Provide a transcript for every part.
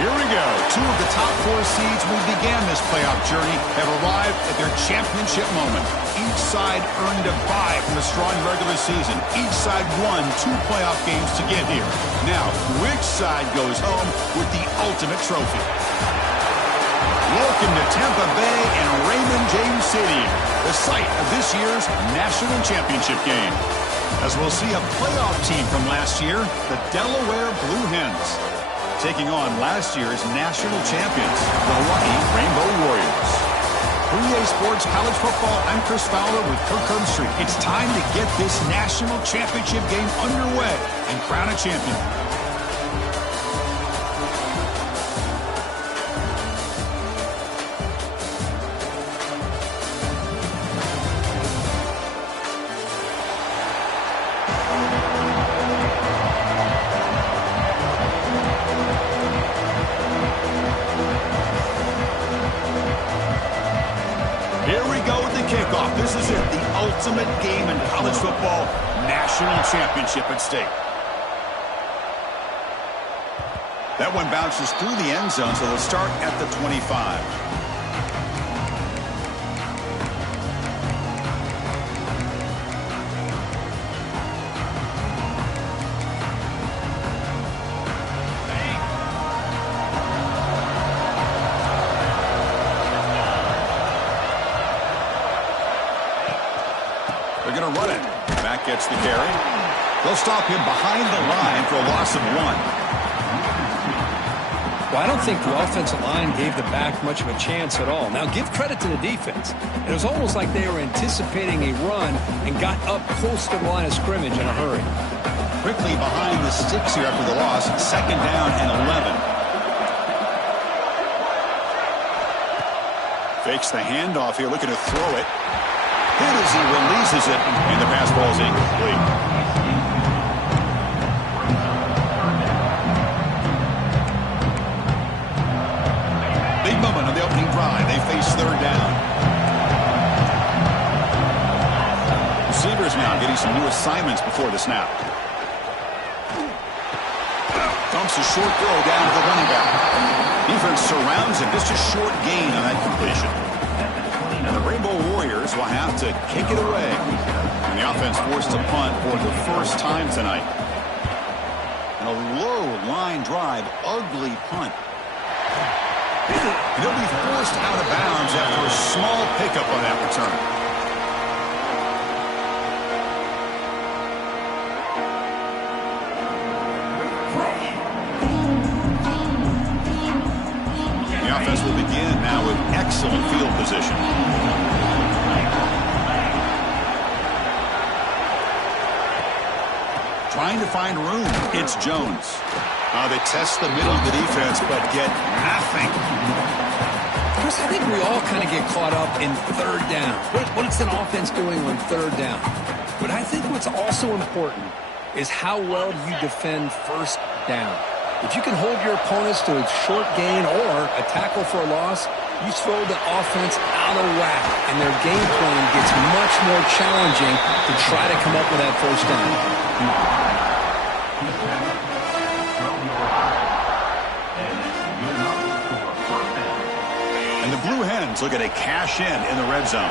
Here we go. Two of the top four seeds who began this playoff journey have arrived at their championship moment. Each side earned a bye from a strong regular season. Each side won 2 playoff games to get here. Now, which side goes home with the ultimate trophy? Welcome to Tampa Bay and Raymond James Stadium, the site of this year's national championship game. As we'll see a playoff team from last year, the Delaware Blue Hens, taking on last year's national champions, the Hawaii Rainbow Warriors. For EA Sports College Football, I'm Chris Fowler with Kirk Herbstreit. It's time to get this national championship game underway and crown a champion. This is it, the ultimate game in college football, national championship at stake. That one bounces through the end zone, so they'll start at the 25. They're going to run it. Back gets the carry. They'll stop him behind the line for a loss of 1. Well, I don't think the offensive line gave the back much of a chance at all. Now, give credit to the defense. It was almost like they were anticipating a run and got up close to the line of scrimmage in a hurry. Quickly behind the sticks here after the loss. 2nd down and 11. Fakes the handoff here, looking to throw it. Hit as he releases it, and the pass ball is incomplete. Big moment on the opening drive. They face 3rd down. Receivers now getting some new assignments before the snap. Dumps a short throw down to the running back. Defense surrounds him. Just a short gain on that completion. And the Rainbow Warriors will have to kick it away. And the offense forced to punt for the first time tonight. And a low line drive, ugly punt. And he'll be forced out of bounds after a small pickup on that return. The offense will begin now with excellent field position. Trying to find room. It's Jones. They test the middle of the defense, but get nothing. Chris, I think we all kind of get caught up in 3rd down. What is an offense doing on 3rd down? But I think what's also important is how well you defend 1st down. If you can hold your opponents to a short gain or a tackle for a loss, you throw the offense out of whack, and their game plan gets much more challenging to try to come up with that 1st down. And the Blue Hens look at a cash in the red zone.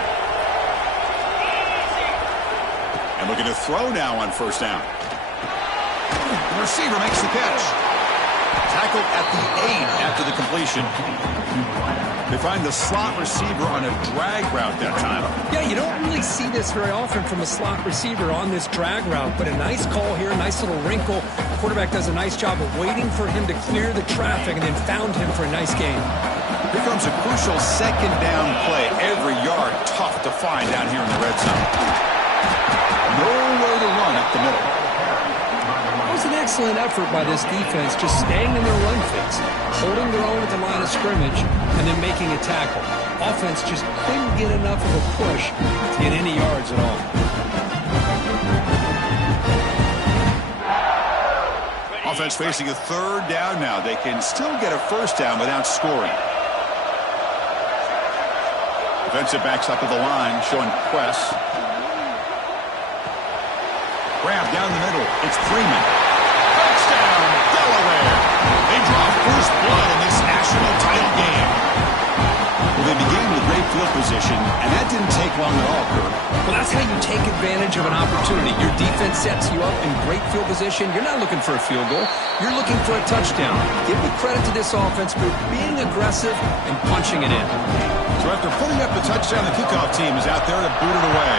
And looking to throw now on 1st down. The receiver makes the catch. Tackled at the 8 after the completion. They find the slot receiver on a drag route that time. Yeah, you don't really see this very often from a slot receiver on this drag route, but a nice call here, nice little wrinkle. The quarterback does a nice job of waiting for him to clear the traffic and then found him for a nice gain. Here comes a crucial 2nd down play. Every yard tough to find down here in the red zone. No way to run up the middle. It was an excellent effort by this defense, just staying in their run fits, holding their own at the line of scrimmage, and then making a tackle. Offense just couldn't get enough of a push to get any yards at all. Offense facing a 3rd down now. They can still get a 1st down without scoring. Defensive backs up at the line, showing press. Grab down the middle. It's Freeman. Touchdown, Delaware. They draw first blood in position, and that didn't take long at all, Kurt. Well, that's how you take advantage of an opportunity. Your defense sets you up in great field position. You're not looking for a field goal. You're looking for a touchdown. Give the credit to this offense for being aggressive and punching it in. So after putting up the touchdown, the kickoff team is out there to boot it away.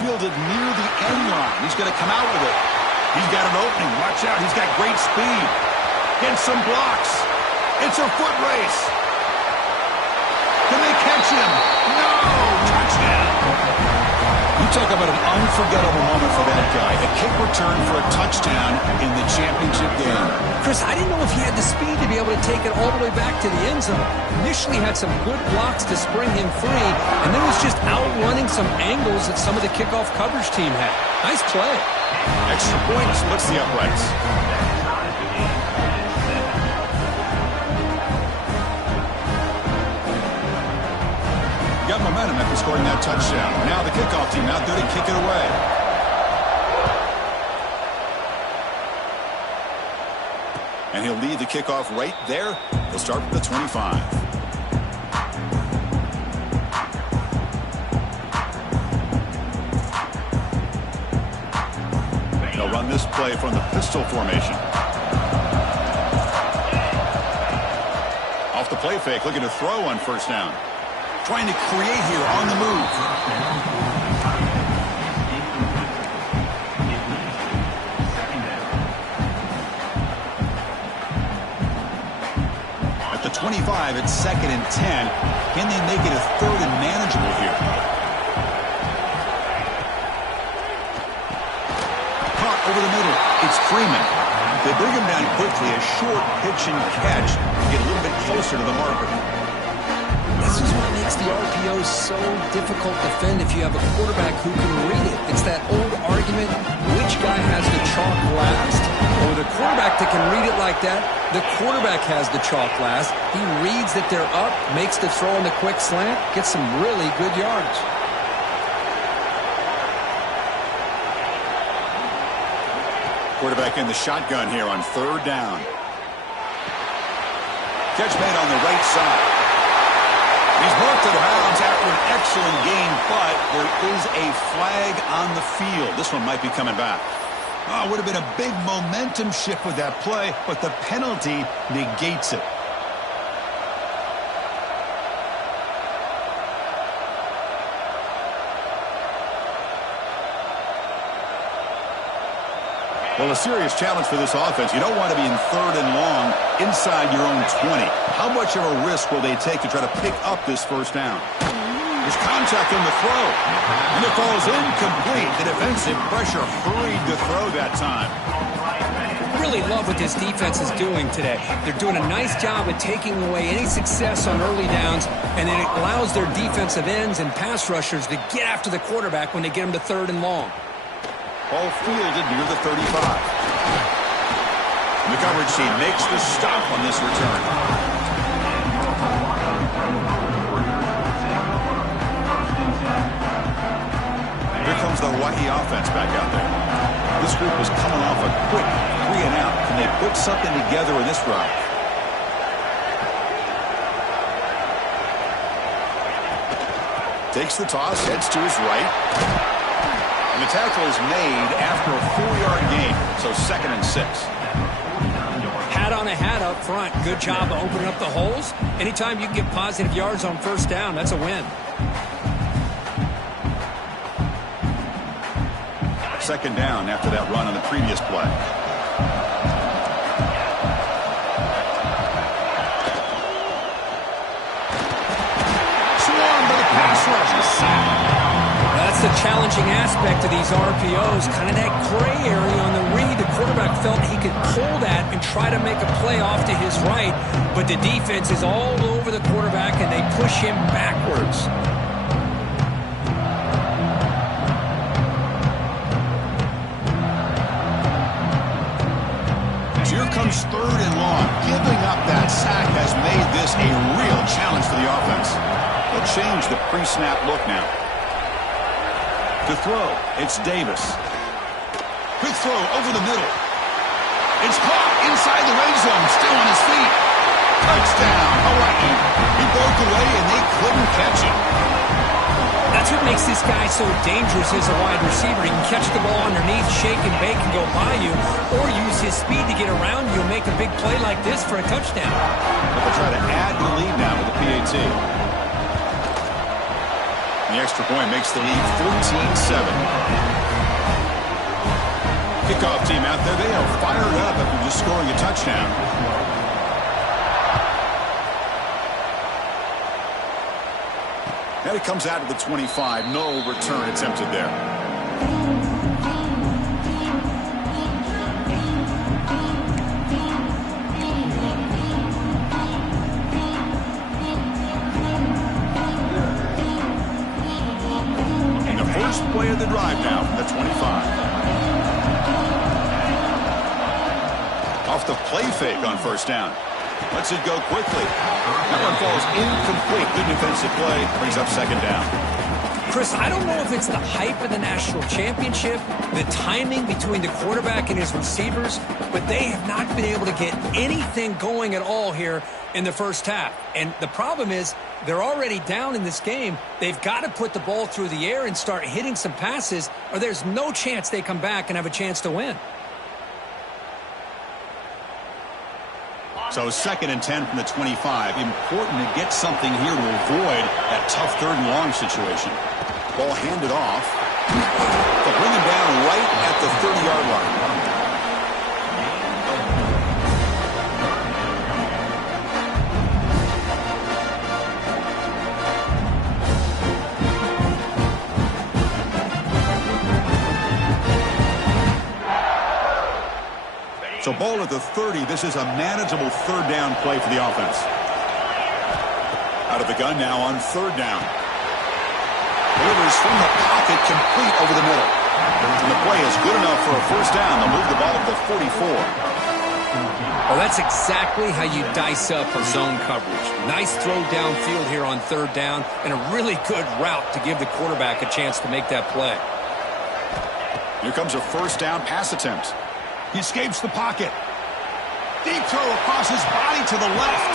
Fielded near the end line. He's going to come out with it. He's got an opening. Watch out. He's got great speed. Gets some blocks. It's a foot race. Can they catch him? No! Touchdown! You talk about an unforgettable moment for that guy. A kick return for a touchdown in the championship game. Chris, I didn't know if he had the speed to be able to take it all the way back to the end zone. Initially had some good blocks to spring him free, and then was just outrunning some angles that some of the kickoff coverage team had. Nice play. Extra point splits the uprights. Got momentum after scoring that touchdown. Now the kickoff team out there to kick it away. And he'll lead the kickoff right there. He'll start with the 25. They'll run this play from the pistol formation. Off the play fake, looking to throw on first down. Trying to create here on the move. At the 25, it's 2nd and 10. Can they make it a 3rd and manageable here? Caught over the middle. It's Freeman. They bring him down quickly. A short pitch and catch to get a little bit closer to the marker. This is what makes the RPO so difficult to defend if you have a quarterback who can read it. It's that old argument, which guy has the chalk last? Or the quarterback that can read it like that, the quarterback has the chalk last. He reads that they're up, makes the throw on the quick slant, gets some really good yards. Quarterback in the shotgun here on 3rd down. Catch made on the right side. He's marked to the bounds after an excellent game, but there is a flag on the field. This one might be coming back. Oh, it would have been a big momentum shift with that play, but the penalty negates it. Well, a serious challenge for this offense. You don't want to be in 3rd and long inside your own 20. How much of a risk will they take to try to pick up this first down? There's contact on the throw. And it falls incomplete. The defensive pressure hurried to throw that time. Really love what this defense is doing today. They're doing a nice job of taking away any success on early downs, and then it allows their defensive ends and pass rushers to get after the quarterback when they get them to 3rd and long. Ball fielded near the 35. And the coverage team makes the stop on this return. Here comes the Hawaii offense back out there. This group was coming off a quick 3 and out. Can they put something together in this drive? Takes the toss, heads to his right. And the tackle is made after a 4-yard gain, so 2nd and 6. Hat on a hat up front. Good job of opening up the holes. Anytime you can get positive yards on first down, that's a win. 2nd down after that run on the previous play. Swarmed by the pass rush. That's the challenging aspect of these RPOs, kind of that gray area on the read. The quarterback felt he could pull that and try to make a play off to his right, but the defense is all over the quarterback, and they push him backwards. Here comes 3rd and long. Giving up that sack has made this a real challenge for the offense. They'll change the pre-snap look now. To throw, it's Davis. Quick throw over the middle. It's caught inside the red zone, still on his feet. Touchdown, Hawaii. He broke away, and they couldn't catch him. That's what makes this guy so dangerous as a wide receiver. He can catch the ball underneath, shake and bake and go by you, or use his speed to get around you and make a big play like this for a touchdown. But they'll try to add to the lead now with the PAT. The extra point makes the lead 14-7. Kickoff team out there, they are fired up after just scoring a touchdown. And it comes out to the 25. No return attempted there. And the first play of the drive now from the 25. Off the play fake on first down. Lets it go quickly. That one falls incomplete. Good defensive play. Brings up second down. Chris, I don't know if it's the hype of the national championship, the timing between the quarterback and his receivers, but they have not been able to get anything going at all here in the first half. And the problem is they're already down in this game. They've got to put the ball through the air and start hitting some passes, or there's no chance they come back and have a chance to win. So 2nd and 10 from the 25. Important to get something here to avoid that tough 3rd and long situation. Ball handed off. They'll bring him down right at the 30-yard line. So ball at the 30. This is a manageable 3rd down play for the offense. Out of the gun now on 3rd down. Delivers from the pocket, complete over the middle. And the play is good enough for a first down. They'll move the ball to the 44. Well, that's exactly how you dice up a zone coverage. Nice throw downfield here on 3rd down, and a really good route to give the quarterback a chance to make that play. Here comes a first down pass attempt. He escapes the pocket. Deep throw across his body to the left.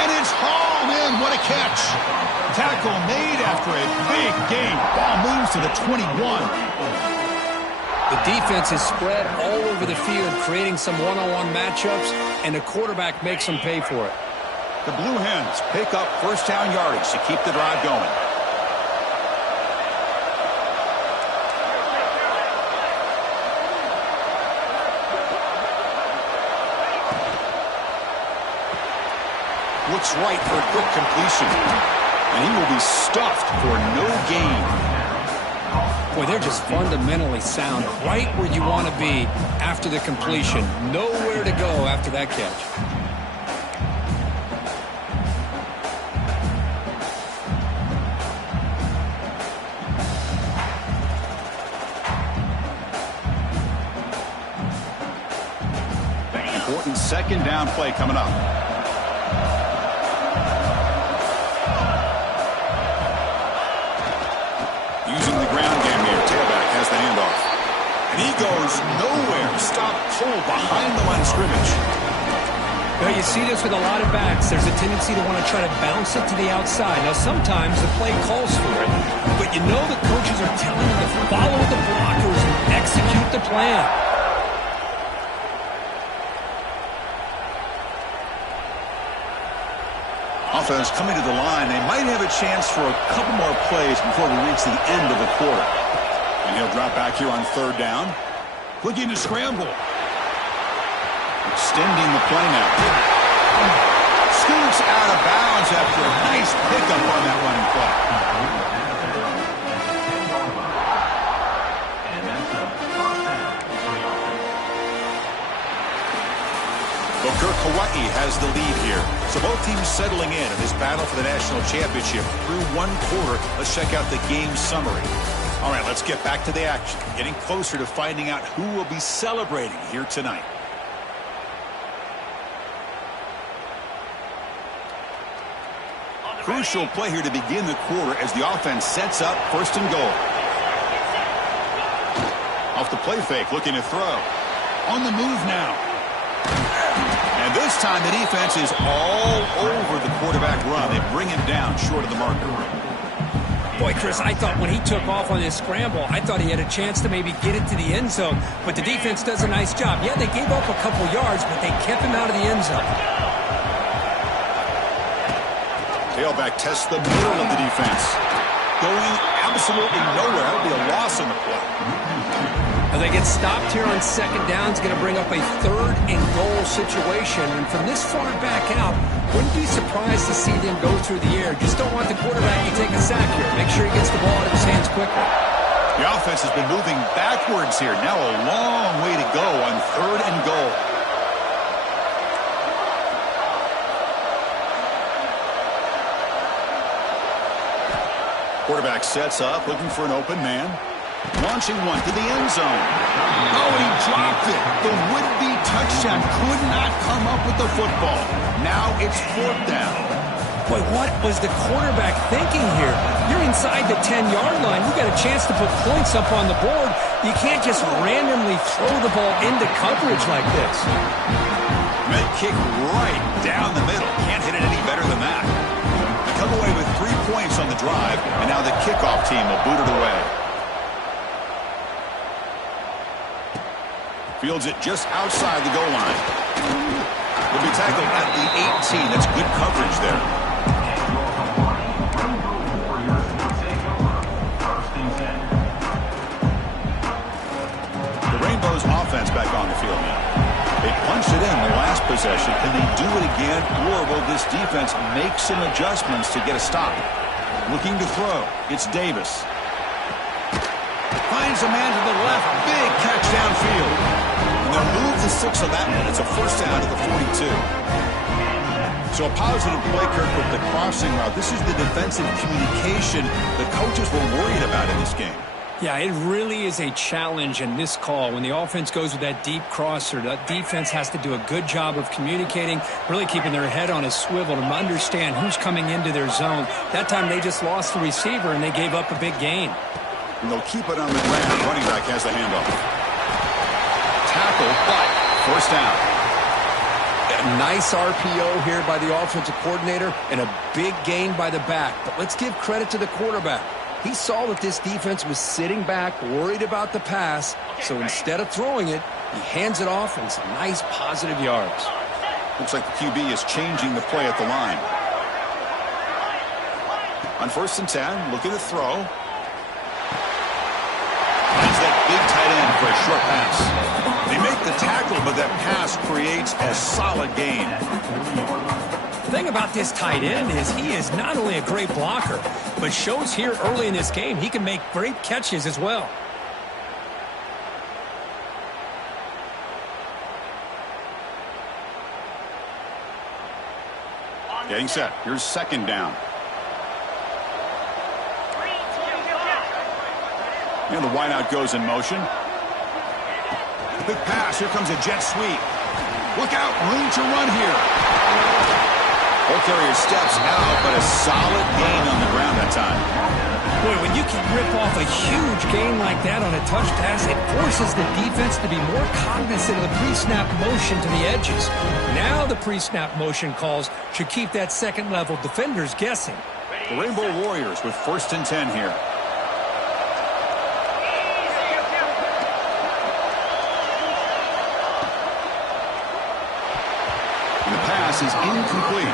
And it's hauled in. What a catch. Tackle made after a big gain. Ball moves to the 21. The defense is spread all over the field, creating some one-on-one matchups, and the quarterback makes them pay for it. The Blue Hens pick up first down yardage to keep the drive going. Looks right for a quick completion. And he will be stuffed for no gain. Boy, they're just fundamentally sound, right where you want to be after the completion. Nowhere to go after that catch. Important 2nd down play coming up. Using the ground game here. Tailback has the handoff. And he goes nowhere. Stop pulled behind the line of scrimmage. Well, you see this with a lot of backs. There's a tendency to want to try to bounce it to the outside. Now, sometimes the play calls for it, but you know the coaches are telling you to follow the blockers and execute the plan. Offense coming to the line. They might have a chance for a couple more plays before we reach the end of the quarter. And he'll drop back here on 3rd down. Looking to scramble. Extending the play now. Scoots out of bounds after a nice pickup on that running play. Kirk, Hawaii has the lead here. So both teams settling in this battle for the national championship through 1 quarter. Let's check out the game summary. All right, let's get back to the action. Getting closer to finding out who will be celebrating here tonight. Crucial play here to begin the quarter as the offense sets up 1st and goal. Off the play fake, looking to throw. On the move now. And this time the defense is all over the quarterback run. They bring him down short of the marker. Boy, Chris, I thought when he took off on his scramble, I thought he had a chance to maybe get it to the end zone. But the defense does a nice job. Yeah, they gave up a couple yards, but they kept him out of the end zone. Tailback tests the middle of the defense. Going absolutely nowhere. That'll be a loss on the play. As they get stopped here on second down, it's going to bring up a 3rd and goal situation. And from this far back out, wouldn't be surprised to see them go through the air. Just don't want the quarterback to take a sack here. Make sure he gets the ball out of his hands quickly. The offense has been moving backwards here. Now a long way to go on 3rd and goal. Quarterback sets up, looking for an open man. Launching one to the end zone. Oh, and he dropped it. The would-be touchdown could not come up with the football. Now it's 4th down. Boy, what was the quarterback thinking here? You're inside the 10-yard line. You got a chance to put points up on the board. You can't just randomly throw the ball into coverage like this. Mid kick right down the middle. Can't hit it any better than that. They come away with 3 points on the drive, and now the kickoff team will boot it away. Fields it just outside the goal line. Will be tackled at the 18. That's good coverage there. The Rainbows offense back on the field now. They punched it in the last possession. Can they do it again, or will this defense make some adjustments to get a stop? Looking to throw. It's Davis. Finds a man to the left. Big catch downfield. They'll move the 6 on that one. It's a 1st down to the 42. So a positive play, Kirk, with the crossing route. This is the defensive communication the coaches were worried about in this game. Yeah, it really is a challenge in this call. When the offense goes with that deep crosser, that defense has to do a good job of communicating, really keeping their head on a swivel to understand who's coming into their zone. That time they just lost the receiver and they gave up a big gain. And they'll keep it on the ground. Running back has the handoff. Tackle, but 1st down. A nice RPO here by the offensive coordinator and a big gain by the back. But let's give credit to the quarterback. He saw that this defense was sitting back, worried about the pass. So instead of throwing it, he hands it off and some nice positive yards. Looks like the QB is changing the play at the line. On 1st and 10, looking to throw. Finds that big tight end for a short pass. They make the tackle, but that pass creates a solid gain. The thing about this tight end is he is not only a great blocker, but shows here early in this game he can make great catches as well. Getting set. Here's 2nd down. And the wideout goes in motion. Big pass. Here comes a jet sweep. Look out. Room to run here. Ball carrier steps out, but a solid gain on the ground that time. Boy, when you can rip off a huge gain like that on a touch pass, it forces the defense to be more cognizant of the pre-snap motion to the edges. Now the pre-snap motion calls should keep that second-level defenders guessing. The Rainbow Warriors with 1st and 10 here. Is incomplete.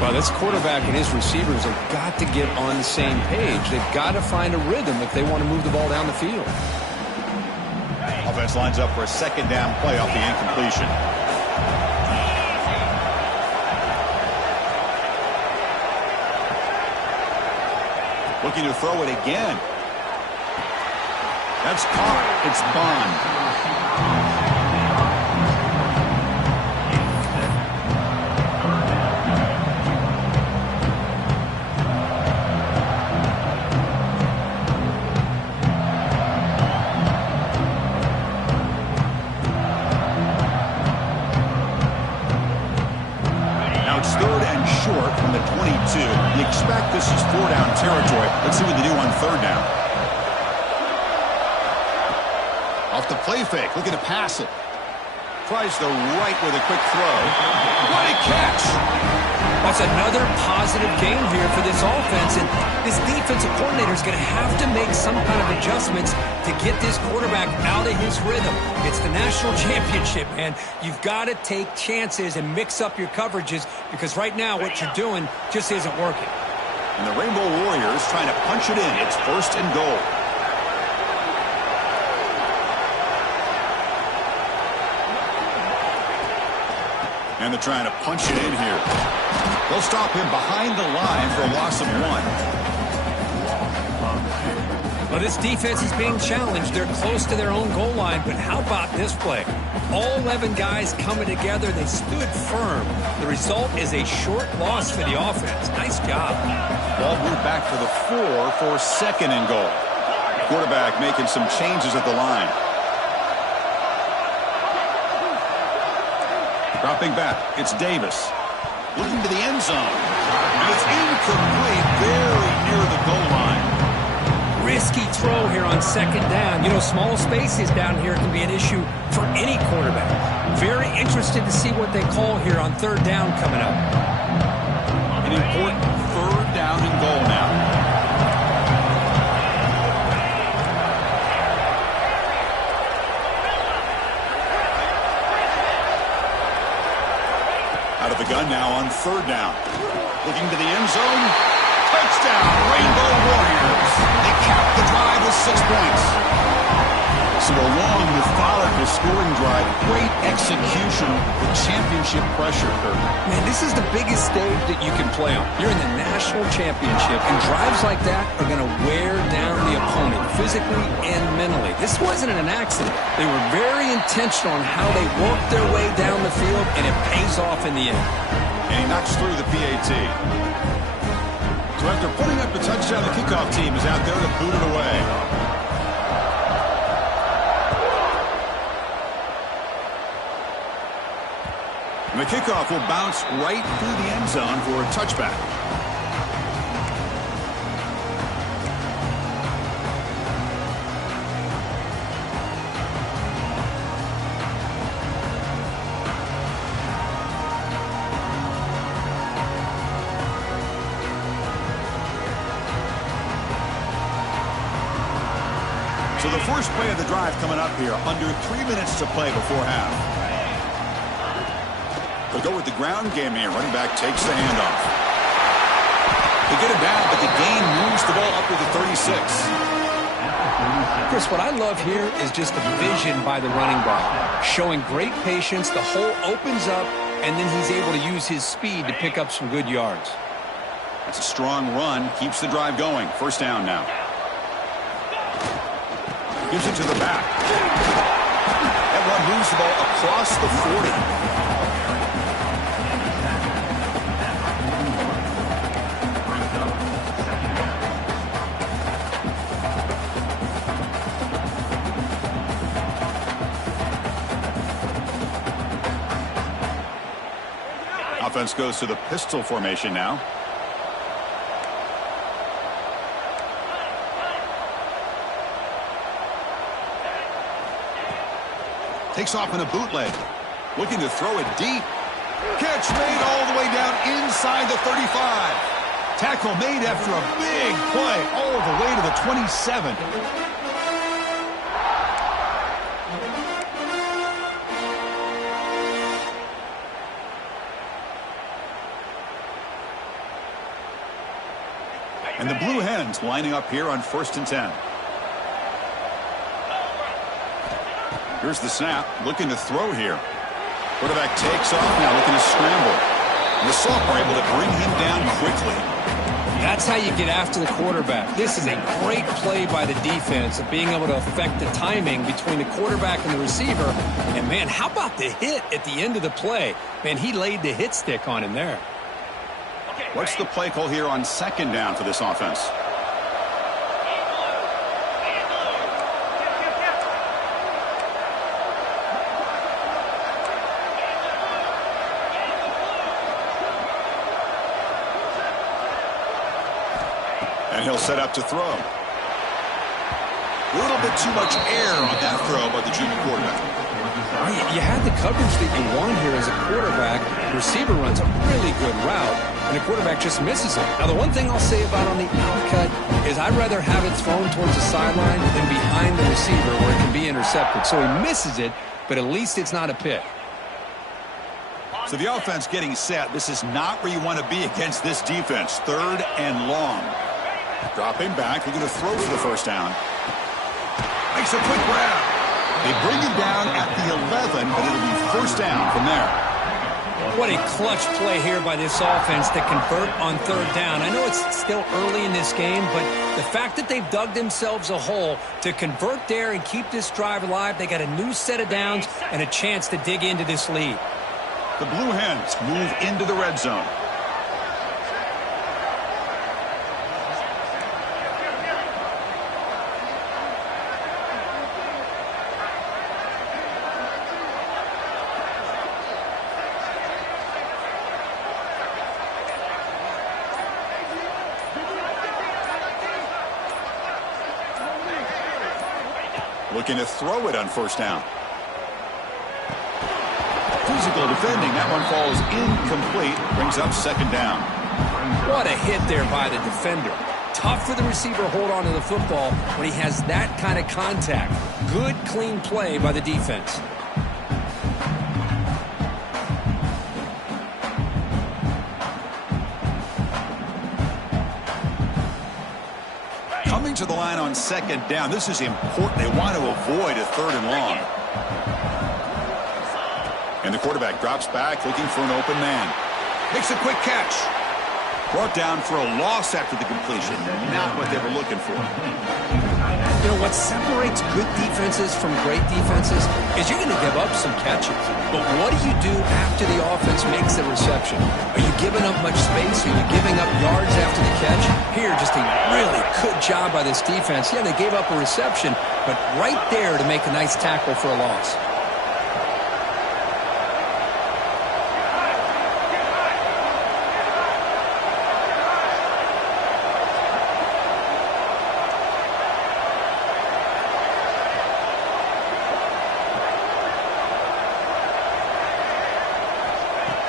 Well, this quarterback and his receivers have got to get on the same page. They've got to find a rhythm if they want to move the ball down the field. Offense lines up for a 2nd down play off the incompletion. Looking to throw it again. That's caught. It's Bond. It's 3rd and short from the 22. You expect this is 4-down territory. Let's see what they do on 3rd down. Off the play fake. Looking to pass it. surprised the right with a quick throw. What a catch! That's another positive game here for this offense, and this defensive coordinator is going to have to make some kind of adjustments to get this quarterback out of his rhythm. It's the national championship, and you've got to take chances and mix up your coverages because right now what you're doing just isn't working. And the Rainbow Warriors trying to punch it in. It's 1st and goal. And they're trying to punch it in here. They'll stop him behind the line for a loss of 1. Well, this defense is being challenged. They're close to their own goal line, but how about this play? All 11 guys coming together. They stood firm. The result is a short loss for the offense. Nice job. Ball moved back to the 4 for 2nd and goal. Quarterback making some changes at the line. Dropping back, it's Davis. Looking to the end zone. And it's incomplete, very near the goal line. Risky throw here on 2nd down. You know, small spaces down here can be an issue for any quarterback. Very interested to see what they call here on 3rd down coming up. An important 3rd down and goal now. Out of the gun now on 3rd down. Looking to the end zone. Touchdown, Rainbow Warriors. They cap the drive with 6 points. So a long, methodical scoring drive. Great execution with championship pressure, Kurt. Man, this is the biggest stage that you can play on. You're in the national championship, and drives like that are going to wear down the opponent physically and mentally. This wasn't an accident. They were very intentional on how they worked their way down the field, and it pays off in the end. And he knocks through the PAT. So after putting up the touchdown, the kickoff team is out there to boot it away. And the kickoff will bounce right through the end zone for a touchback. So the first play of the drive coming up here, under 3 minutes to play before half. They'll go with the ground game here. Running back takes the handoff. They get it down, but the game moves the ball up to the 36. Chris, what I love here is just the vision by the running back. Showing great patience, the hole opens up, and then he's able to use his speed to pick up some good yards. That's a strong run, keeps the drive going. 1st down now. Gives it to the back. That one moves the ball across the 40. Offense goes to the pistol formation now. Takes off in a bootleg. Looking to throw it deep. Catch made all the way down inside the 35. Tackle made after a big play all the way to the 27. And the Blue Hens lining up here on 1st and 10. Here's the snap, looking to throw here. Quarterback takes off now, looking to scramble. And the Sophomore able to bring him down quickly. That's how you get after the quarterback. This is a great play by the defense of being able to affect the timing between the quarterback and the receiver. And, man, how about the hit at the end of the play? Man, he laid the hit stick on him there. What's the play call here on 2nd down for this offense? And he'll set up to throw. A little bit too much air on that throw by the junior quarterback. You had provide the coverage that you want here as a quarterback. The receiver runs a really good route, and the quarterback just misses it. Now, the one thing I'll say about on the outcut is I'd rather have it thrown towards the sideline than behind the receiver where it can be intercepted. So he misses it, but at least it's not a pick. So the offense getting set. This is not where you want to be against this defense. 3rd and long. Dropping back. They're going to throw for the first down. Makes a quick grab. They bring him down at the 11, but it'll be first down from there. What a clutch play here by this offense to convert on 3rd down. I know it's still early in this game, but the fact that they've dug themselves a hole to convert there and keep this drive alive, they got a new set of downs and a chance to dig into this lead. The Blue Hens move into the red zone. Looking to throw it on first down. Physical defending. That one falls incomplete. Brings up 2nd down. What a hit there by the defender. Tough for the receiver to hold on to the football when he has that kind of contact. Good, clean play by the defense. Coming to the line on 2nd down. This is important. They want to avoid a 3rd and long. And the quarterback drops back looking for an open man. Makes a quick catch. Brought down for a loss after the completion. Not what they were looking for. You know, what separates good defenses from great defenses is you're going to give up some catches. But what do you do after the offense makes the reception? Are you giving up much space? Are you giving up yards after the catch? Here, just a really good job by this defense. Yeah, they gave up a reception, but right there to make a nice tackle for a loss.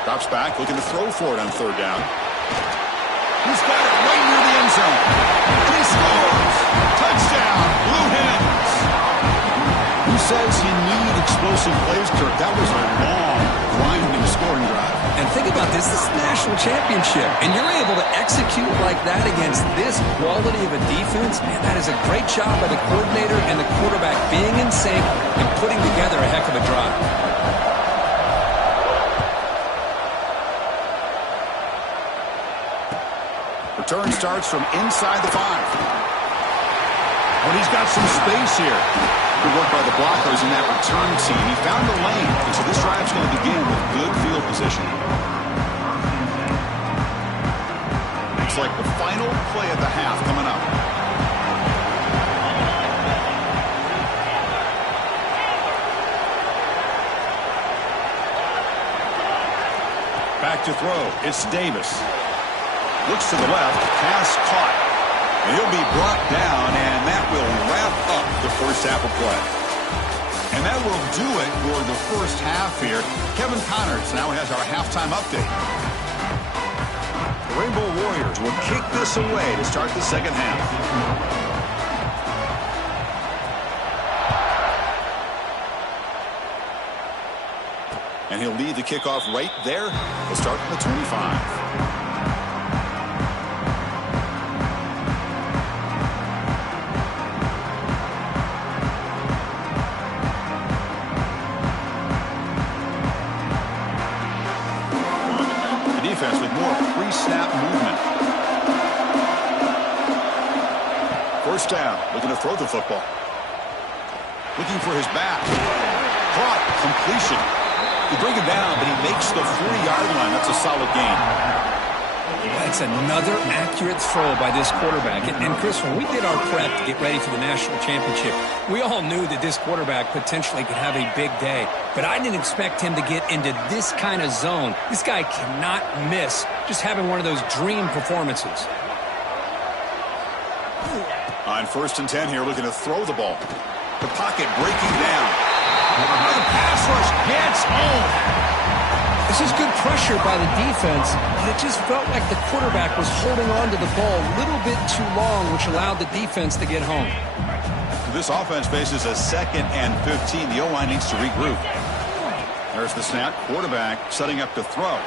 Drops back, looking to throw for it on 3rd down. He's got it right near the end zone. And he scores! Touchdown, Blue Hens! Who says you need explosive plays, Kirk? That was a long, grinding scoring drive. And think about this is the national championship, and you're able to execute like that against this quality of a defense, man, that is a great job by the coordinator and the quarterback being in sync and putting together a heck of a drive. Return starts from inside the 5. Oh, he's got some space here. Good work by the blockers in that return team. He found the lane, and so this drive's going to begin with good field position. Looks like the final play of the half coming up. Back to throw. It's Davis. Looks to the left, pass caught. And he'll be brought down, and that will wrap up the first half of play. And that will do it for the first half here. Kevin Connors now has our halftime update. The Rainbow Warriors will kick this away to start the second half. And he'll lead the kickoff right there. He'll start from the 25. With more pre-snap movement. First down, looking to throw the football. Looking for his back. Caught, completion. They bring him down, but he makes the 40-yard line. That's a solid gain. That's another accurate throw by this quarterback. And Chris, when we did our prep to get ready for the national championship, we all knew that this quarterback potentially could have a big day. But I didn't expect him to get into this kind of zone. This guy cannot miss just having one of those dream performances. On 1st and 10 here, looking to throw the ball. The pocket breaking down. The pass rush gets home. This is good pressure by the defense, but it just felt like the quarterback was holding on to the ball a little bit too long, which allowed the defense to get home. This offense faces a 2nd and 15. The O-line needs to regroup. There's the snap. Quarterback setting up to throw.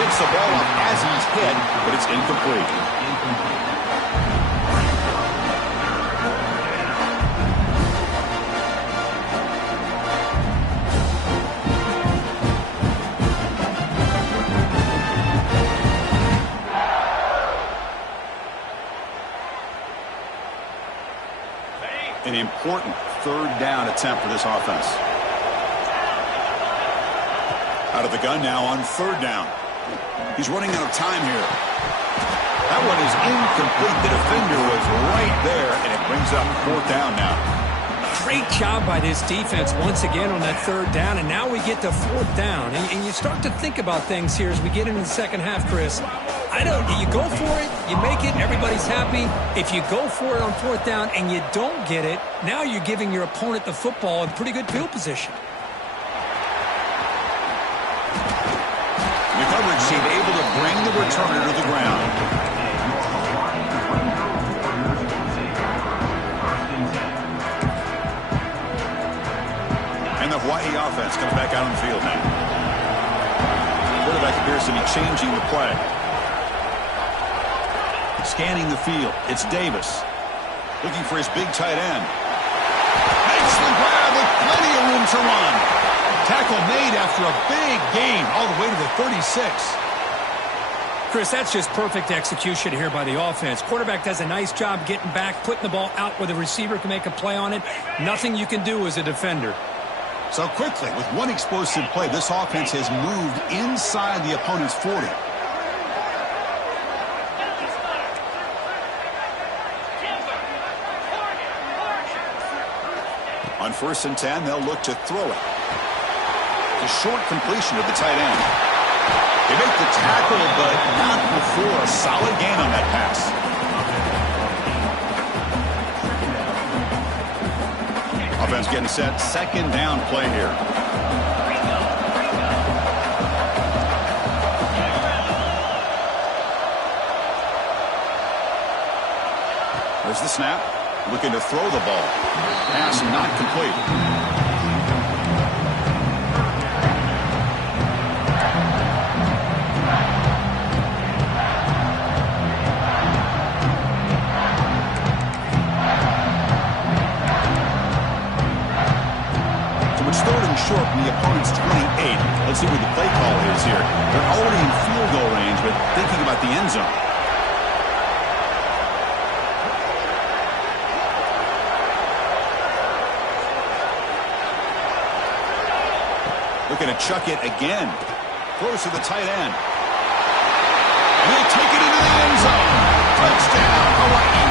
Gets the ball up as he's hit, but it's incomplete. An important 3rd down attempt for this offense. Out of the gun now on 3rd down. He's running out of time here. That one is incomplete. The defender was right there, and it brings up 4th down now. Great job by this defense once again on that 3rd down, and now we get to 4th down. And you start to think about things here as we get into the second half, Chris. You go for it, you make it, everybody's happy. If you go for it on 4th down and you don't get it, now you're giving your opponent the football in pretty good field position. The coverage team able to bring the returner to the ground. And the Hawaii offense comes back out on the field now. Quarterback appears to be changing the play. Scanning the field. It's Davis. Looking for his big tight end. Makes the grab with plenty of room to run. Tackle made after a big gain all the way to the 36. Chris, that's just perfect execution here by the offense. Quarterback does a nice job getting back, putting the ball out where the receiver can make a play on it. Nothing you can do as a defender. So quickly, with one explosive play, this offense has moved inside the opponent's 40. On 1st and 10, they'll look to throw it. The short completion of the tight end. They make the tackle, but not before a solid gain on that pass. Offense getting set. 2nd down play here. There's the snap. Looking to throw the ball. Pass not complete. So it's 3rd and short from the opponent's 28. Let's see what the play call is here. They're already in field goal range, but thinking about the end zone. Looking to chuck it again. Throws to the tight end. And he'll take it into the end zone. Touchdown, Hawaii.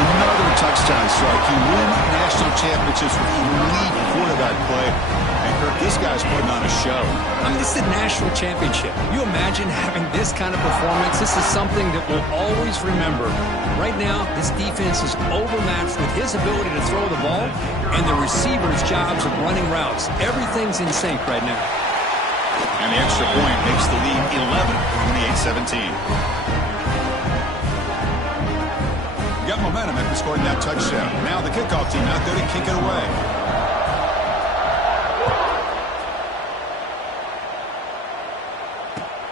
Another touchdown strike. You win national championships with elite quarterback play. And Kirk, this guy's putting on a show. I mean, this is a national championship. You imagine having this kind of performance? This is something that we'll always remember. Right now, this defense is overmatched with his ability to throw the ball and the receiver's jobs of running routes. Everything's in sync right now. And the extra point makes the lead 11, 28-17. Got momentum after scoring that touchdown. Now the kickoff team out there to kick it away.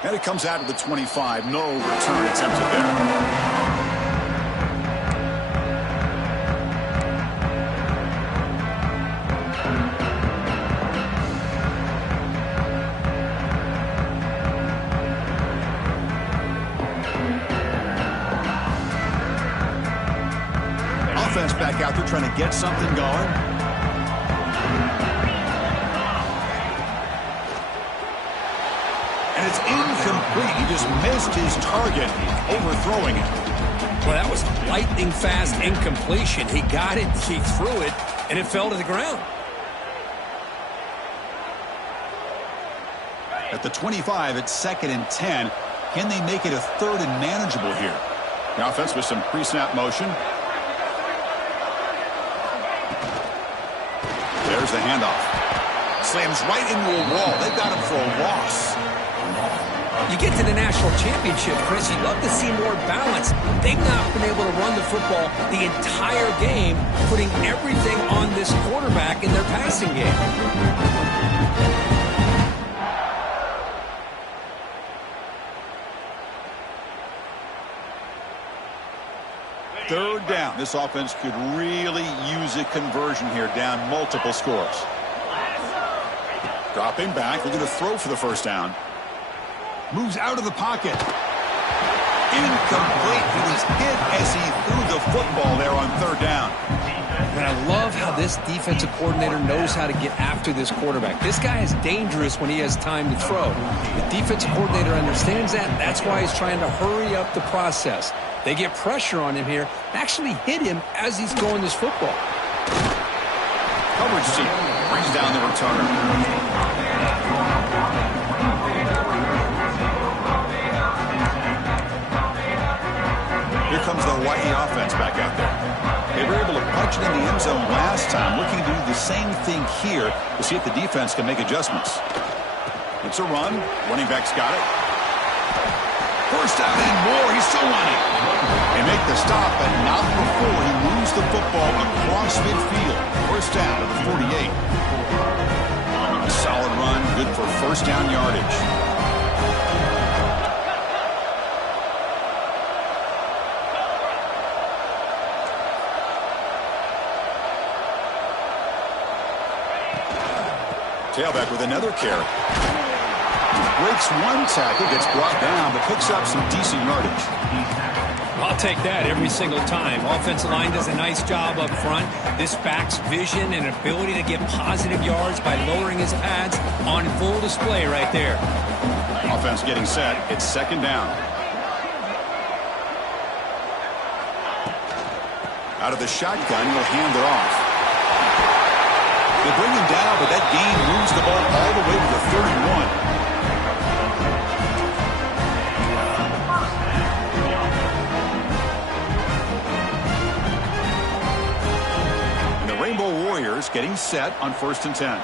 And it comes out of the 25. No return attempted there. Offense back out there trying to get something going. And it's incomplete. He just missed his target, overthrowing it. Well, that was lightning fast incompletion. He got it, he threw it, and it fell to the ground. At the 25, it's 2nd and 10. Can they make it a 3rd and manageable here? The offense with some pre-snap motion. There's the handoff. Slams right into a wall. They've got him for a loss. You get to the national championship, Chris, you'd love to see more balance. They've not been able to run the football the entire game, putting everything on this quarterback in their passing game. Third down. This offense could really use a conversion here, down multiple scores. Dropping back, looking to throw for the first down. Moves out of the pocket. Incomplete. He was hit as he threw the football there on third down. And I love how this defensive coordinator knows how to get after this quarterback. This guy is dangerous when he has time to throw. The defensive coordinator understands that. That's why he's trying to hurry up the process. They get pressure on him here, actually hit him as he's throwing this football. Coverage team brings down the returner. Here comes the Hawaii offense back out there. They were able to punch it in the end zone last time, looking to do the same thing here to see if the defense can make adjustments. It's a run. Running back's got it. First down and more. He's still running. They make the stop, but not before he moves the football across midfield. First down to the 48. A solid run, good for first down yardage. Tailback with another carry. Breaks one tackle, gets brought down, but picks up some decent yardage. I'll take that every single time. Offensive line does a nice job up front. This back's vision and ability to get positive yards by lowering his pads on full display right there. Offense getting set. It's second down. Out of the shotgun, he'll hand it off. They bring him down, but that gain moves the ball all the way to the 31. Rainbow Warriors getting set on 1st and 10.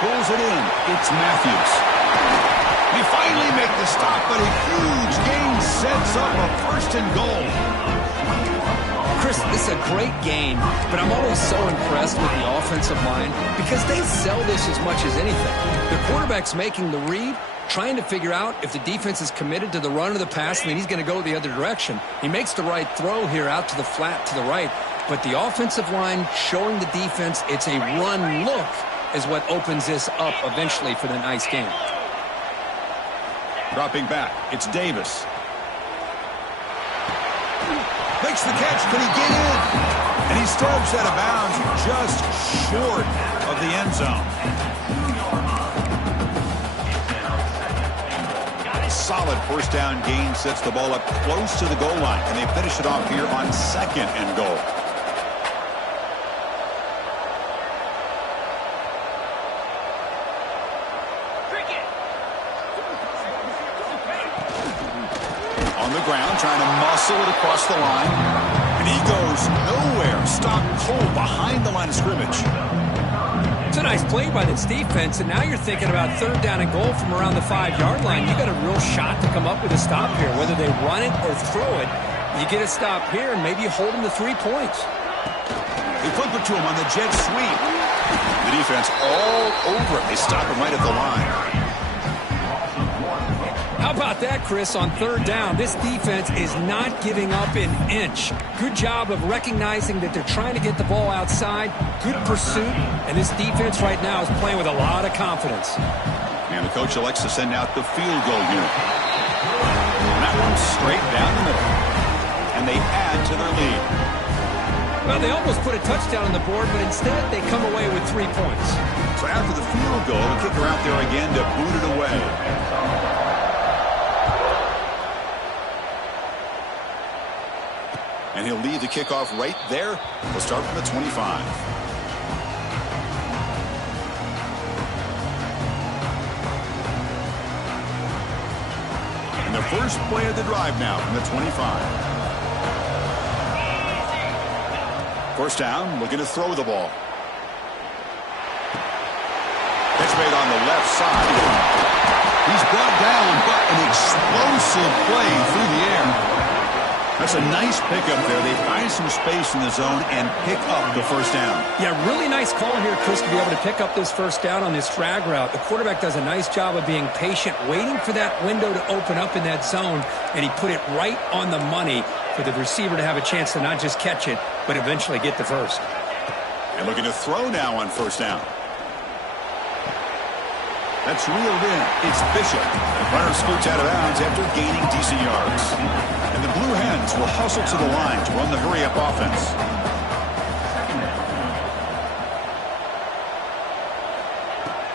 Pulls it in. It's Matthews. They finally make the stop, but a huge gain sets up a 1st and goal. Chris, this is a great game, but I'm always so impressed with the offensive line because they sell this as much as anything. The quarterback's making the read, trying to figure out if the defense is committed to the run or the pass, and then he's going to go the other direction. He makes the right throw here out to the flat to the right, but the offensive line showing the defense it's a run look is what opens this up eventually for the nice game. Dropping back, it's Davis. Makes the catch, can he get in? And he steps out of bounds just short of the end zone. Solid first down gain sets the ball up close to the goal line, and they finish it off here on 2nd and goal. On the ground, trying to muscle it across the line, and he goes nowhere. Stopped cold behind the line of scrimmage. It's a nice play by this defense, and now you're thinking about 3rd down and goal from around the 5-yard line. You got a real shot to come up with a stop here. Whether they run it or throw it, you get a stop here, and maybe you hold them to 3 points. They flip it to him on the jet sweep. The defense all over it. They stop him right at the line. How about that, Chris, on 3rd down? This defense is not giving up an inch. Good job of recognizing that they're trying to get the ball outside. Good pursuit. And this defense right now is playing with a lot of confidence. And the coach elects to send out the field goal unit. And that one's straight down the middle. And they add to their lead. Well, they almost put a touchdown on the board, but instead they come away with 3 points. So after the field goal, the kicker out there again to boot it away. And he'll lead the kickoff right there. We'll start from the 25. And And the first play of the drive now from the 25. First down, looking to throw the ball. Catch made on the left side. He's brought down, but an explosive play through the air. That's a nice pickup there. They find some space in the zone and pick up the first down. Yeah, really nice call here, Chris, to be able to pick up this first down on this drag route. The quarterback does a nice job of being patient, waiting for that window to open up in that zone, and he put it right on the money for the receiver to have a chance to not just catch it, but eventually get the first. And looking to throw now on first down. That's reeled in. It's Bishop. Runner scoots out of bounds after gaining decent yards. And the Blue Hens will hustle to the line to run the hurry-up offense.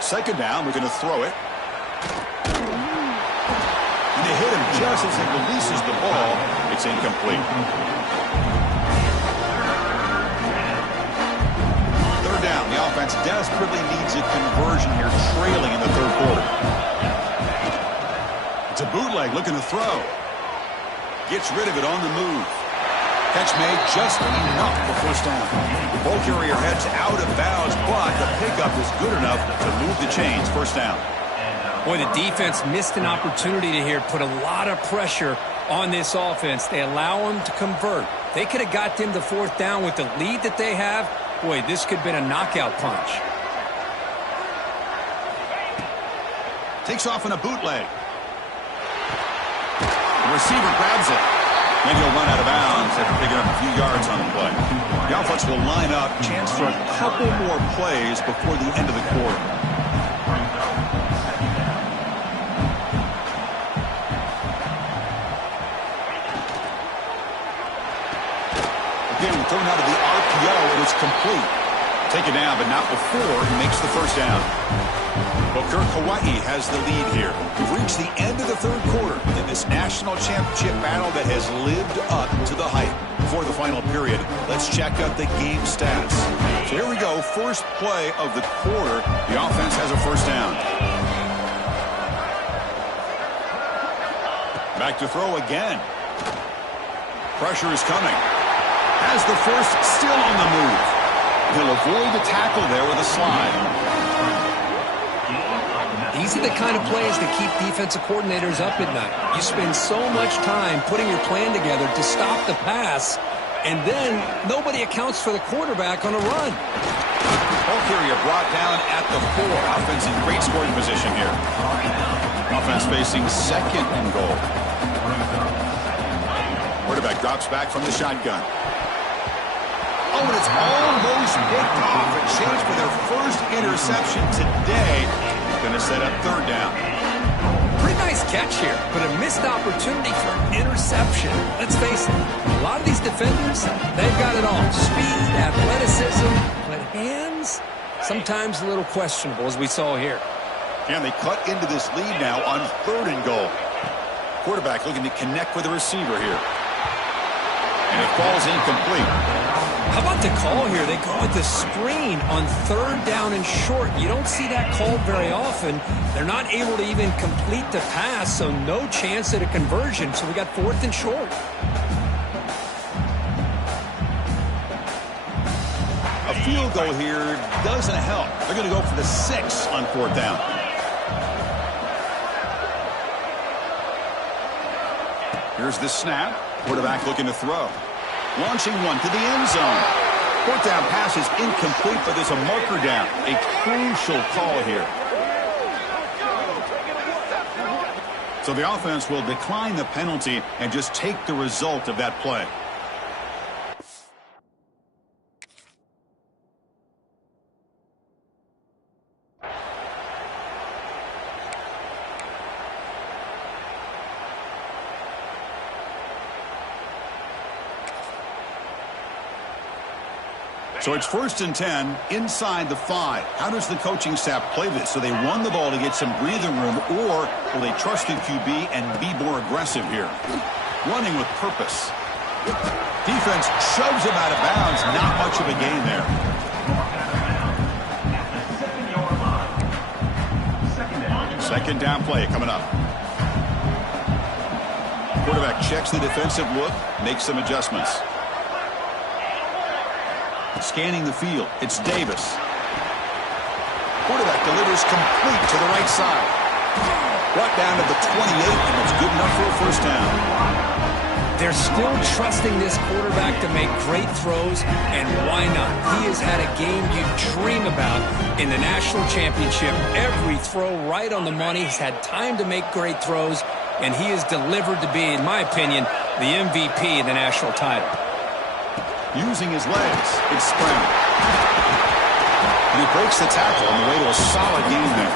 Second down, we're going to throw it. And they hit him just as he releases the ball. It's incomplete. Third down, the offense desperately needs a conversion here, trailing in the third quarter. It's a bootleg looking to throw. Gets rid of it on the move. Catch made just enough for first down. The ball carrier heads out of bounds, but the pickup is good enough to move the chains. First down. Boy, the defense missed an opportunity to here, put a lot of pressure on this offense. They allow them to convert. They could have got them to fourth down with the lead that they have. Boy, this could have been a knockout punch. Takes off in a bootleg. The receiver grabs it. Then he'll run out of bounds after picking up a few yards on the play. The offense will line up. Chance for a couple more plays before the end of the quarter. Again, thrown out of the RPO. It is complete. Take it down, but not before he makes the first down. Booker, Hawaii has the lead here. We've reached the end of the third quarter in this national championship battle that has lived up to the hype. Before the final period, let's check out the game stats. So here we go. First play of the quarter. The offense has a first down. Back to throw again. Pressure is coming. Has the first, still on the move. He'll avoid the tackle there with a slide. These are the kind of plays that keep defensive coordinators up at night. You spend so much time putting your plan together to stop the pass, and then nobody accounts for the quarterback on a run. Ball carrier brought down at the 4. Offense in great scoring position here. Offense facing second and goal. Quarterback drops back from the shotgun. Oh, and it's almost picked off. A chance for their first interception today. Going to set up third down. Pretty nice catch here, but a missed opportunity for an interception. Let's face it, a lot of these defenders, they've got it all. Speed, athleticism, but hands, sometimes a little questionable, as we saw here. And they cut into this lead now on third and goal. Quarterback looking to connect with the receiver here. And it falls incomplete. How about the call here? They go with the screen on third down and short. You don't see that called very often. They're not able to even complete the pass, so no chance at a conversion. So we got fourth and short. A field goal here doesn't help. They're going to go for the 6 on fourth down. Here's the snap. Quarterback looking to throw. Launching one to the end zone. Fourth down pass is incomplete, but there's a marker down. A crucial call here. So the offense will decline the penalty and just take the result of that play. So it's first and 10 inside the 5. How does the coaching staff play this? So they run the ball to get some breathing room, or will they trust the QB and be more aggressive here? Running with purpose. Defense shoves him out of bounds. Not much of a gain there. Second down play coming up. Quarterback checks the defensive look, makes some adjustments. Scanning the field, it's Davis. Quarterback delivers complete to the right side. Brought down to the 28, and it's good enough for a first down. They're still trusting this quarterback to make great throws, and why not? He has had a game you dream about in the national championship. Every throw right on the money. He's had time to make great throws, and he has delivered to be, in my opinion, the MVP of the national title. Using his legs, it's scrambled. And he breaks the tackle on the way to a solid game there.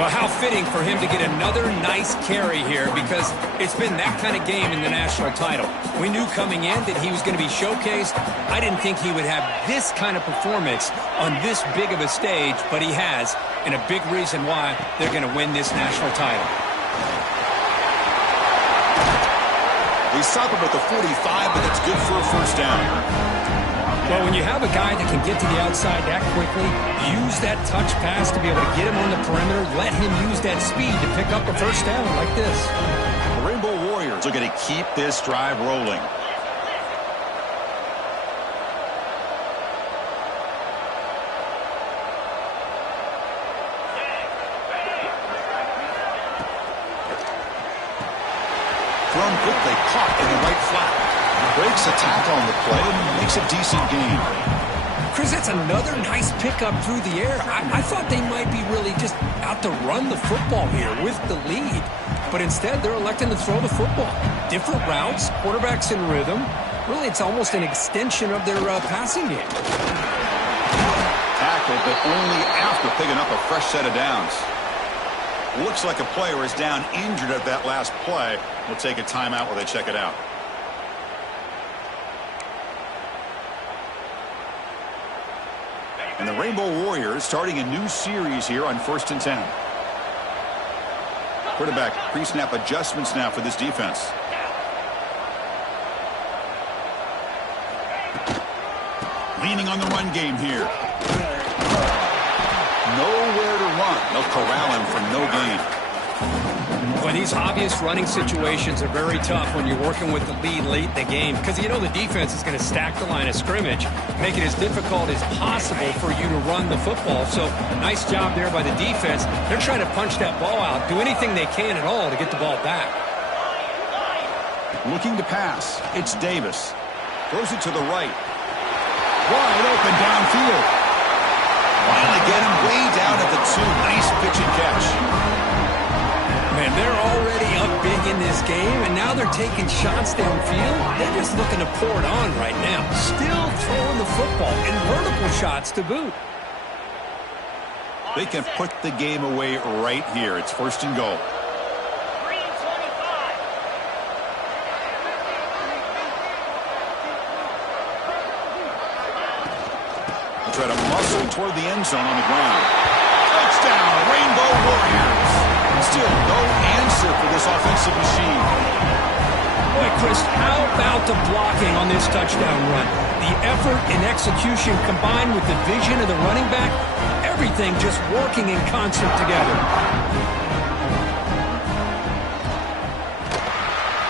Well, how fitting for him to get another nice carry here, because it's been that kind of game in the national title. We knew coming in that he was going to be showcased. I didn't think he would have this kind of performance on this big of a stage, but he has, and a big reason why they're going to win this national title. They stop him at the 45, but it's good for a first down. Well, when you have a guy that can get to the outside that quickly, use that touch pass to be able to get him on the perimeter, let him use that speed to pick up a first down like this. The Rainbow Warriors are going to keep this drive rolling. Thrown quickly, caught in the right flat. Breaks a tackle on the play and makes a decent gain. Chris, that's another nice pickup through the air. I thought they might be really just out to run the football here with the lead. But instead, they're electing to throw the football. Different routes, quarterbacks in rhythm. Really, it's almost an extension of their passing game. Tackled, but only after picking up a fresh set of downs. Looks like a player is down injured at that last play. We'll take a timeout while they check it out. And the Rainbow Warriors starting a new series here on 1st and 10. Quarterback pre-snap adjustments now for this defense. Leaning on the run game here. Nowhere to run. They'll corral him for no gain. Well, these obvious running situations are very tough when you're working with the lead late in the game, because you know the defense is going to stack the line of scrimmage, make it as difficult as possible for you to run the football. So nice job there by the defense. They're trying to punch that ball out, do anything they can at all to get the ball back. Looking to pass. It's Davis. Throws it to the right. Wide open downfield. Finally get him way down at the 2. Nice pitch and catch. Man, they're already up big in this game, and now they're taking shots downfield. They're just looking to pour it on right now. Still throwing the football, and vertical shots to boot. They can put the game away right here. It's 1st and goal. They'll try to muscle toward the end zone on the ground. Touchdown, Rainbow Warriors. Still no answer for this offensive machine. Boy, Chris, how about the blocking on this touchdown run? The effort and execution combined with the vision of the running back, everything just working in concert together.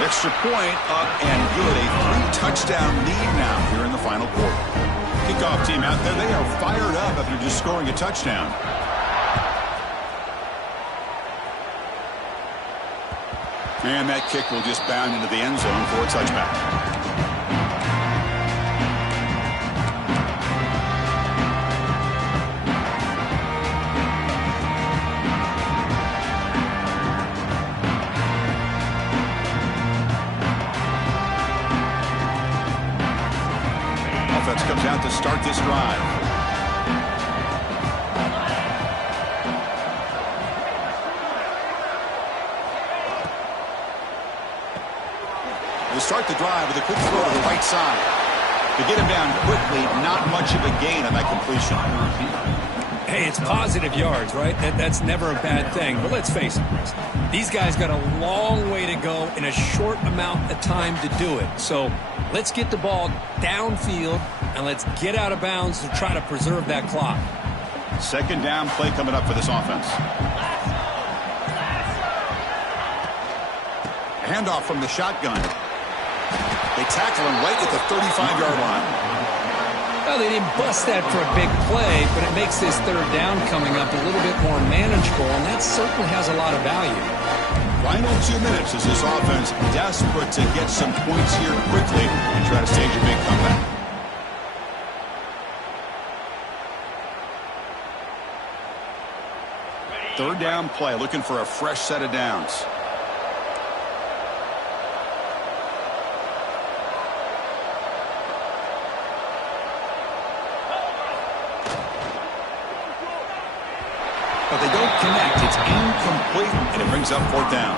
Extra point up and good. A 3-touchdown lead now here in the final quarter. Kickoff team out there. They are fired up after just scoring a touchdown. And that kick will just bound into the end zone for a touchback. Offense comes out to start this drive. Start the drive with a quick throw to the right side. To get him down quickly, not much of a gain on that completion. Hey, it's positive yards, right? That's never a bad thing. But let's face it, Chris. These guys got a long way to go in a short amount of time to do it. So let's get the ball downfield, and let's get out of bounds to try to preserve that clock. 2nd down play coming up for this offense. Handoff from the shotgun. They tackle him right at the 35-yard line. Well, they didn't bust that for a big play, but it makes this third down coming up a little bit more manageable, and that certainly has a lot of value. Final 2 minutes as this offense desperate to get some points here quickly and try to stage a big comeback. Third down play, looking for a fresh set of downs. But they don't connect. It's incomplete, and it brings up fourth down.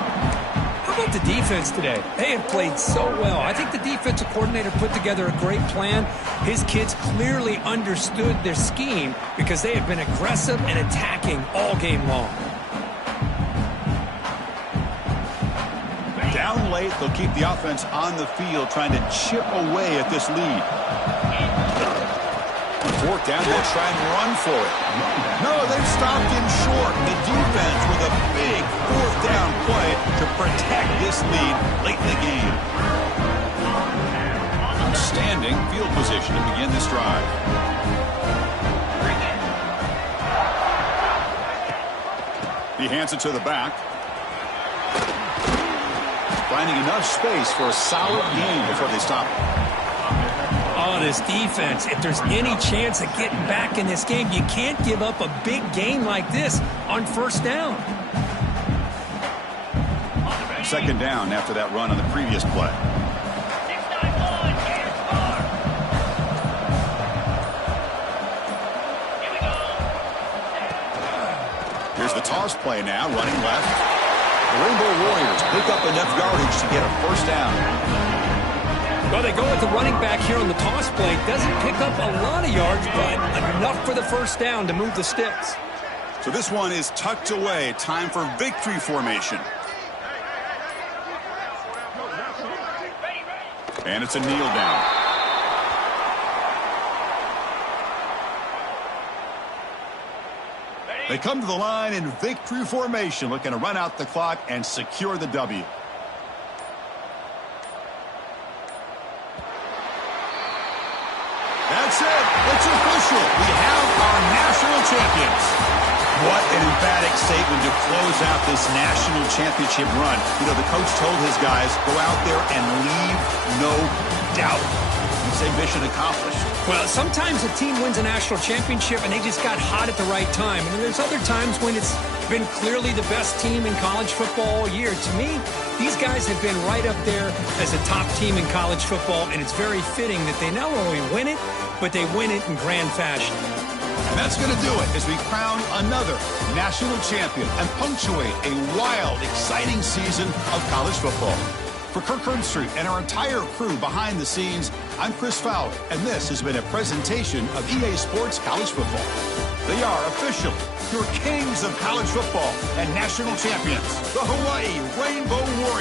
How about the defense today? They have played so well. I think the defensive coordinator put together a great plan. His kids clearly understood their scheme because they have been aggressive and attacking all game long. Down late, they'll keep the offense on the field trying to chip away at this lead. Fourth down, they'll try and run for it. No, they've stopped him short. The defense with a big fourth down play to protect this lead late in the game. Outstanding field position to begin this drive. He hands it to the back. Finding enough space for a solid gain before they stop him. Oh, this defense, if there's any chance of getting back in this game, you can't give up a big gain like this on first down. Second down after that run on the previous play. Here's the toss play now, running left. The Rainbow Warriors pick up enough yardage to get a first down. Well, they go with the running back here on the toss play. Doesn't pick up a lot of yards, but enough for the first down to move the sticks. So this one is tucked away. Time for victory formation. And it's a kneel down. They come to the line in victory formation, looking to run out the clock and secure the W. That's it. It's official. We have our national champions. What an emphatic statement to close out this national championship run. You know, the coach told his guys, go out there and leave no doubt. You'd say mission accomplished. Well, sometimes a team wins a national championship and they just got hot at the right time. And then there's other times when it's been clearly the best team in college football all year. To me, these guys have been right up there as a top team in college football, and it's very fitting that they not only win it, but they win it in grand fashion. And that's going to do it as we crown another national champion and punctuate a wild, exciting season of college football. For Kirk Herbstreit and our entire crew behind the scenes, I'm Chris Fowler, and this has been a presentation of EA Sports College Football. They are official, your kings of college football and national champions, the Hawaii Rainbow Warriors.